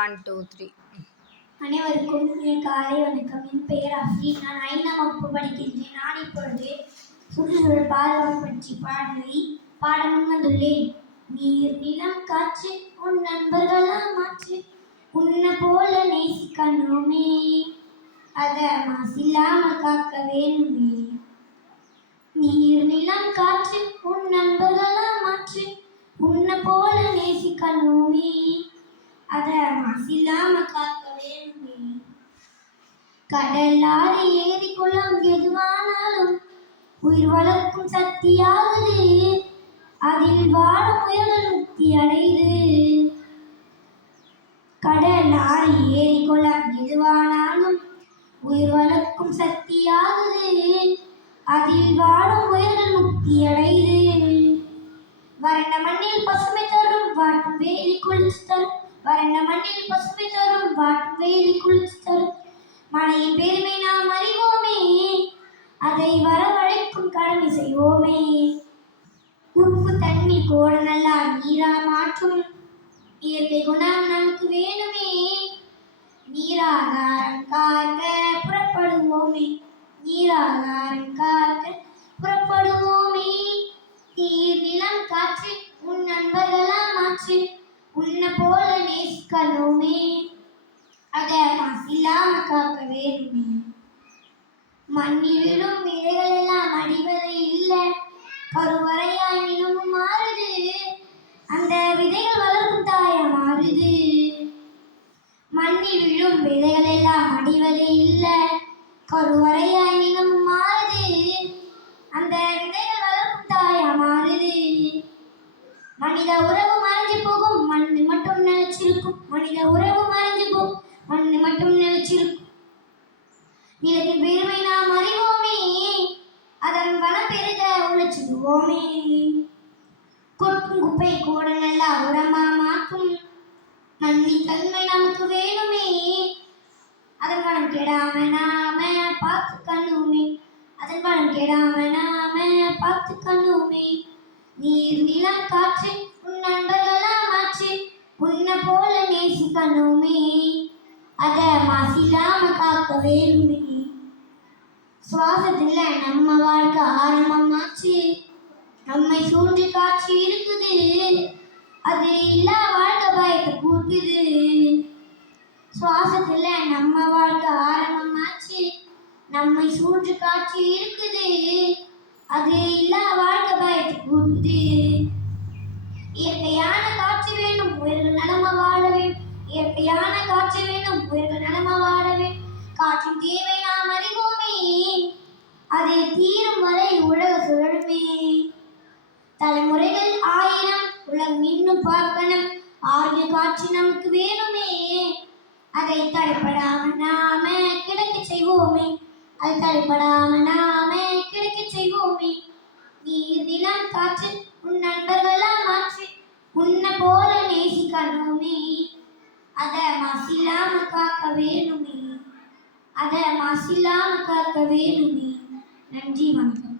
One two three அனைவருக்கும் என் காலை வணக்கம். என் பெயர் அஃப்ரி. நான் ஐந்தாம் வகுப்பு படிக்கின்றேன். நான் இப்பொழுது சுற்றுச்சூழல் பாதுகாப்பு பற்றி பாடலை பாடமும் வந்துள்ளேன். நீர் நிலம் காற்று உன் நண்பர்களாம் மாற்று. உன்னை போல நேசிக்கணுமே. அதை மாசில்லாம காக்க வேணுமே. நீர் நிலம் காற்று உன் நண்பர்களாம் மாற்று. உன்னை போல நேசிக்கணுமே. அதை மாசில்லாம காக்க வேணுமே. கடலாறு ஏறி குளம் எதுவானாலும் உயிர் வளர்க்கும் சக்தியாகுது. அதில் வாழ முயல்கள் முக்தி அடையுது. கடல் ஆறு ஏரி குளம் எதுவானாலும் உயிர் வளர்க்கும் சக்தியாகுது. அதில் வாழும் முயல்கள் முக்தி அடையுது. வறண்ட மண்ணில் பசுமை தரும் வாட்டும் வேலி குளிர்ச்சி தரும் வறண்ட மண்ணில் பசுமை தரும் வாட்டும் வேலி குளிர்ச்சி தரும் மழையின் பெருமை நாம் அறிவோமே. அதை வரவழைக்கும் கடமை செய்வோமே. உப்பு தண்ணி கோட நல்லா நீரா மாற்றும் இயற்கை குணம் நமக்கு வேணுமே. நீராகாரம் காக்க புறப்படுவோமே. நீராகாரம் காக்க புறப்படுவோமே நீர் நிலம் காற்று உன் நண்பர்களா மாற்று உன்னை போல நேசிக்கணுமே அத இல்லாம காக்க வேணுமே மண்ணில் விழும் விதைகள் எல்லாம் அடிவதை இல்லை. கருவறையாய் நிலவும் மாறுது. அந்த விதைகள் வளர்க்கும் தாய மாறுது. மண்ணில் விழும் விதைகள் எல்லாம் அடிவதே இல்லை. கருவறையாய் நிலவும் மாறுது. அந்த விதை மனித உறவு மறைஞ்சு போகும் மண்ணு மட்டும் நினைச்சிருக்கும் மனித உறவு மறைஞ்சு போகும் மண் மட்டும் நினைச்சிருக்கும் இதற்கு பெருமை நாம் அறிவோமே அதன் வன பெருக உழைச்சிடுவோமே. கொட்டும் குப்பை கூட நல்லா உரமா மாற்றும் மண்ணின் தன்மை நமக்கு வேணுமே அதன் வனம் கெடாம நாம பார்த்துக்கணுமே அதன் வனம் கெடாம நாம பார்த்துக்கணுமே நீர் நிலம் காற்று உன் நண்பர்களாம் ஆச்சு உன்னை போல நேசிக்கணுமே. அத மாசில்லாம காக்க வேணுமே. சுவாசத்துல நம்ம வாழ்க்கை ஆரம்பமாச்சு நம்மை சூழ்ந்து காட்சி இருக்குது. அது இல்லா வாழ்க்கை பயத்தை கூட்டுது சுவாசத்துல நம்ம வாழ்க்கை ஆரம்பமாச்சு நம்மை சூழ்ந்து காட்சி இருக்குது. அது இல்லா வாழ்க்கை பயத்தை கூட்டுது இயற்கையான காட்சி வேணும் உயிர்கள் நலம வாழ வேண்டும். இயற்கையான காட்சி வேணும் உயிர்கள் நலம வாழ வேண்டும். காற்றின் தேவை நாம் அறிவோமே. அது தீரும் வரை உலக சுழலுமே. தலைமுறைகள் ஆயிரம் உலகம் இன்னும் பார்க்கணும். ஆகிய காட்சி நமக்கு வேணுமே. அதை தடைப்படாம நாம கிடைக்க செய்வோமே. அது தடைப்படாம பண்ணணுமே அதை மசிலாம காக்க வேணுமே. அதை மசிலாம காக்க வேணுமே. நன்றி வணக்கம்.